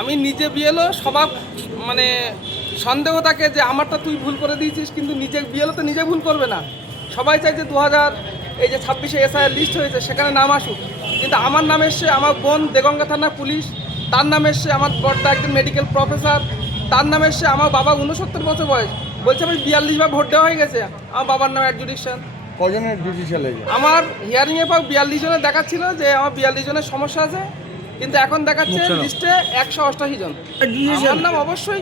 আমি নিজে বিএলও সবার মানে সন্দেহ থাকে যে আমারটা তুই ভুল করে দিয়েছিস, কিন্তু নিজে বিএলও তো নিজে ভুল করবে না। সবাই চাই যে 2000 এই যে 26-এ এসআইআর লিস্ট হয়েছে সেখানে নাম আসুক, কিন্তু আমার নাম এসছে আমার বোন দেগঙ্গা থানা পুলিশ, তার নাম এসছে আমার বড়টা একজন মেডিকেল প্রফেসর, তার নাম এসছে আমার বাবা 69 বছর বয়স, বলছে আমি 42 বার ভোট দেওয়া হয়ে গেছে, আমার বাবার নামে অ্যাডজুডিকশন। কজনের জুডিশিয়াল এজেন্ট? আমার হিয়ারিংয়ে পাক 42 জনের দেখাচ্ছিল যে আমার 42 জনের সমস্যা আছে, কিন্তু এখন দেখাচ্ছে লিস্টে 188 জন। আমার নাম অবশ্যই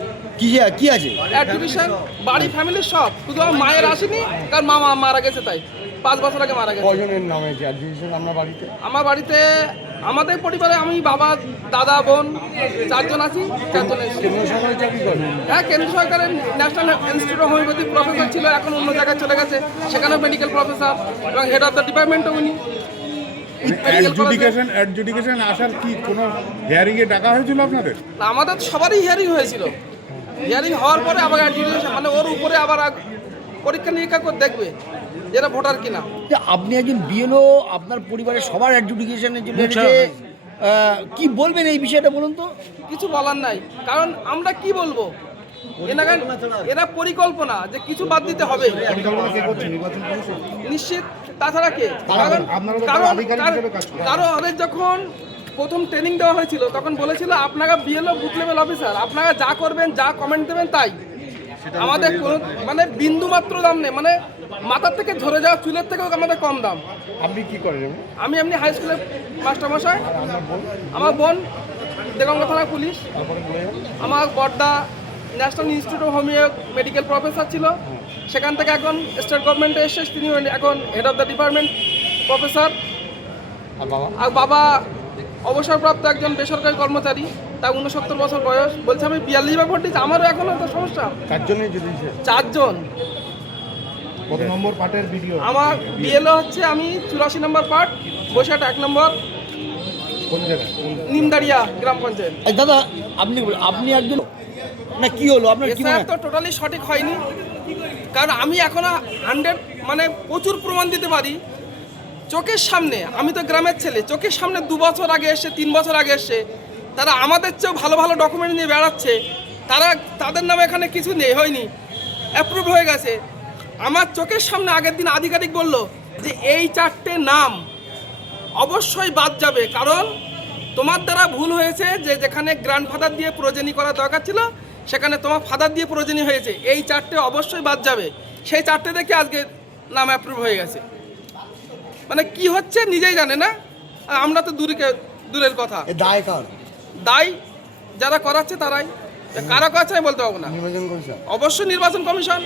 কি আছে? অ্যাডজুডিশন, বাড়ি ফ্যামিলির সব, শুধু আমার মায়ের আসেনি কারণ মা মারা গেছে, তাই 5 বছর আগে মারা গেছে। কজনের নামে জুডিশিয়াল আপনার বাড়িতে? আমার বাড়িতে আমাদের পরিবারে আমি বাবা দাদা বোন 4 জন আছি, 4 জন এসেছি। কেন্দ্র সরকারে চাকরি করেন? হ্যাঁ, কেন্দ্র সরকারের national Institute of homeopathy professor ছিল, এখন অন্য জায়গায় চলে গেছে, সেখানেও মেডিকেল প্রফেসর এবং হেড অফ দ্য ডিপার্টমেন্টও উনি। অ্যাডজুডিকেশন আসার কি কোনো হিয়ারিংয়ে ডাকা হয়েছিল আপনাদের? আমাদের সবারই হিয়ারিং হয়েছিল, হিয়ারিং হওয়ার পরে আবার অ্যাডজুডিকেশন মানে ওর উপরে আবার পরীক্ষা নিরীক্ষা করে দেখবে যেটা ভোটার কিনা। আপনি একজন বিএলও, আপনার পরিবারের সবার অ্যাডজুডিকেশনের জন্য কি বলবেন এই বিষয়টা বলুন তো? কিছু বলার নাই, কারণ আমরা কি বলবো, এরা পরিকল্পনা যে কিছু বাদ দিতে হবে নিশ্চিত, তাছাড়া কে? কারণ ওদের যখন প্রথম ট্রেনিং দেওয়া হয়েছিল তখন বলেছিল আপনারা বিএলও বুথ লেভেল অফিসার, আপনারা যা করবেন যা কমেন্ট দেবেন তাই, আমাদের কোনো মানে বিন্দু মাত্র দাম নেই, মানে মাথার থেকে ধরে যাওয়া চুলের থেকেও আমাদের কম দাম। আপনি কি করেন? আমি এমনি হাই স্কুলের মাস্টারমশাই, আমার বোন দেগঙ্গা থানা পুলিশ, আমার বড়দা National Institute of Homoeo medical professor ছিল, সেখান থেকে এখন স্টেট গভর্নমেন্টে এসে তিনি এখন head of the department professor. আর বাবা অবসরপ্রাপ্ত একজন বেসরকারি কর্মচারী, তার 69 বছর বয়স, বলছে আমি 42 বার ভোট দিচ্ছি, আমারও এখনও তো সমস্যা। 4 জনের জুডিশিয়াল? 4 জন। কত নম্বর পার্টের ভিডিও? আমার বিএলও হচ্ছে আমি 84 নম্বর পার্ট, বসিরহাট 1 নম্বর, কোন জায়গায়? নিমদারিয়া গ্রাম পঞ্চায়েত। দাদা আপনি একজন না, কি হলো আপনার কি মনে এসআইআর হয়? তো টোটালি সঠিক হয়নি, কারণ আমি এখনো 100 মানে প্রচুর প্রমাণ দিতে পারি চোখের সামনে। আমি তো গ্রামের ছেলে, চোখের সামনে 2 বছর আগে এসে 3 বছর আগে এসে তারা আমাদের চেয়েও ভালো ভালো ডকুমেন্ট নিয়ে বেড়াচ্ছে, তাদের নামে এখানে কিছু নেই, হয়নি, অ্যাপ্রুভ হয়ে গেছে। আমার চোখের সামনে আগের দিন আধিকারিক বলল যে এই 4টে নাম অবশ্যই বাদ যাবে, কারণ তোমার দ্বারা ভুল হয়েছে, যে যেখানে গ্র্যান্ডফাদার দিয়ে প্রোজেনি করা দরকার ছিল সেখানে তোমার ফাদার দিয়ে প্রোজেনি হয়েছে, এই 4টে অবশ্যই বাদ যাবে। সেই 4টে দেখে আজকে নাম অ্যাপ্রুভ হয়ে গেছে। মানে কি হচ্ছে নিজেই জানে না, আর আমরা তো দূরের কথা। দায় কার? দায় যারা করাচ্ছে তারাই, কারা করাচ্ছে আমি বলতে পারবো না। নির্বাচন কমিশন? অবশ্যই নির্বাচন কমিশন।